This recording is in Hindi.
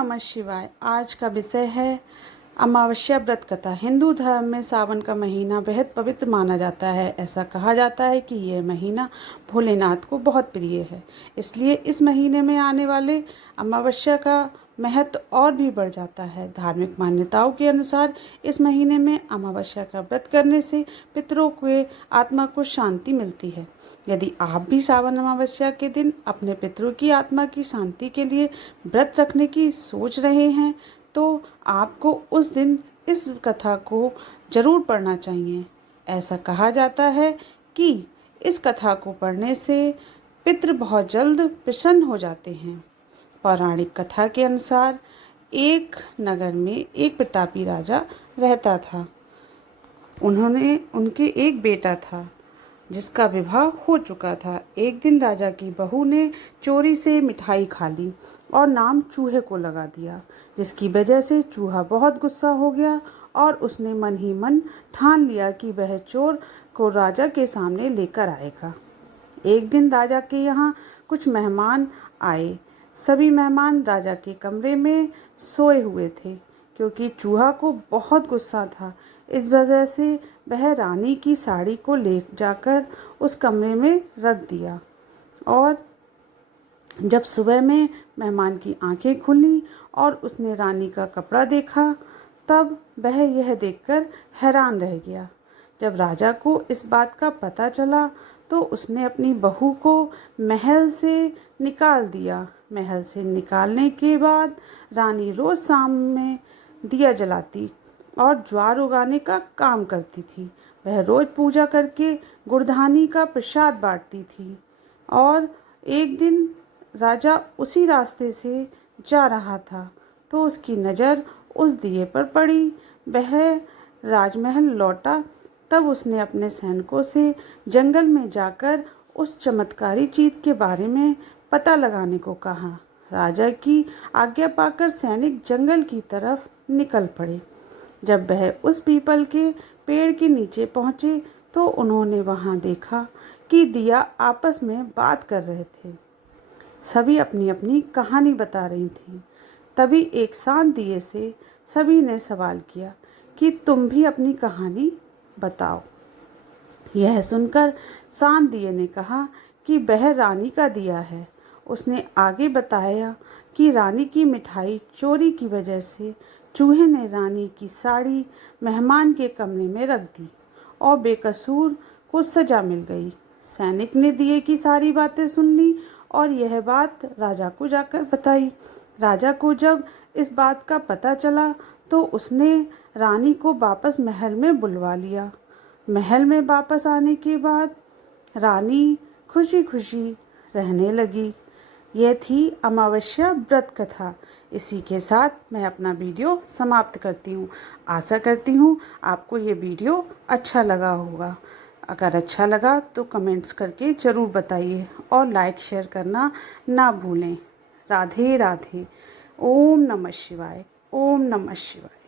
नमः शिवाय। आज का विषय है अमावस्या व्रत कथा। हिंदू धर्म में सावन का महीना बेहद पवित्र माना जाता है। ऐसा कहा जाता है कि यह महीना भोलेनाथ को बहुत प्रिय है, इसलिए इस महीने में आने वाले अमावस्या का महत्व और भी बढ़ जाता है। धार्मिक मान्यताओं के अनुसार इस महीने में अमावस्या का व्रत करने से पितरों के आत्मा को शांति मिलती है। यदि आप भी सावन अमावस्या के दिन अपने पितरों की आत्मा की शांति के लिए व्रत रखने की सोच रहे हैं, तो आपको उस दिन इस कथा को जरूर पढ़ना चाहिए। ऐसा कहा जाता है कि इस कथा को पढ़ने से पितृ बहुत जल्द प्रसन्न हो जाते हैं। पौराणिक कथा के अनुसार एक नगर में एक प्रतापी राजा रहता था। उनके एक बेटा था जिसका विवाह हो चुका था। एक दिन राजा की बहू ने चोरी से मिठाई खा ली और नाम चूहे को लगा दिया, जिसकी वजह से चूहा बहुत गुस्सा हो गया और उसने मन ही मन ठान लिया कि वह चोर को राजा के सामने लेकर आएगा। एक दिन राजा के यहाँ कुछ मेहमान आए। सभी मेहमान राजा के कमरे में सोए हुए थे। क्योंकि चूहा को बहुत गुस्सा था, इस वजह से वह रानी की साड़ी को ले जाकर उस कमरे में रख दिया। और जब सुबह में मेहमान की आंखें खुली और उसने रानी का कपड़ा देखा, तब वह यह देखकर हैरान रह गया। जब राजा को इस बात का पता चला तो उसने अपनी बहू को महल से निकाल दिया। महल से निकालने के बाद रानी रोज शाम में दिया जलाती और ज्वार उगाने का काम करती थी। वह रोज पूजा करके गुड़धानी का प्रसाद बांटती थी। और एक दिन राजा उसी रास्ते से जा रहा था तो उसकी नज़र उस दिए पर पड़ी। वह राजमहल लौटा, तब उसने अपने सैनिकों से जंगल में जाकर उस चमत्कारी चीज के बारे में पता लगाने को कहा। राजा की आज्ञा पाकर सैनिक जंगल की तरफ निकल पड़े। जब वह उस पीपल के पेड़ के नीचे पहुंचे तो उन्होंने वहां देखा कि दिया आपस में बात कर रहे थे। सभी अपनी अपनी कहानी बता रही थी। तभी एक शांत दिए से सभी ने सवाल किया कि तुम भी अपनी कहानी बताओ। यह सुनकर शांत दिए ने कहा कि वह रानी का दिया है। उसने आगे बताया कि रानी की मिठाई चोरी की वजह से चूहे ने रानी की साड़ी मेहमान के कमरे में रख दी और बेकसूर को सजा मिल गई। सैनिक ने दिए की सारी बातें सुन ली और यह बात राजा को जाकर बताई। राजा को जब इस बात का पता चला तो उसने रानी को वापस महल में बुलवा लिया। महल में वापस आने के बाद रानी खुशी खुशी रहने लगी। यह थी अमावस्या व्रत कथा। इसी के साथ मैं अपना वीडियो समाप्त करती हूँ। आशा करती हूँ आपको ये वीडियो अच्छा लगा होगा। अगर अच्छा लगा तो कमेंट्स करके ज़रूर बताइए और लाइक शेयर करना ना भूलें। राधे राधे। ओम नमः शिवाय। ओम नमः शिवाय।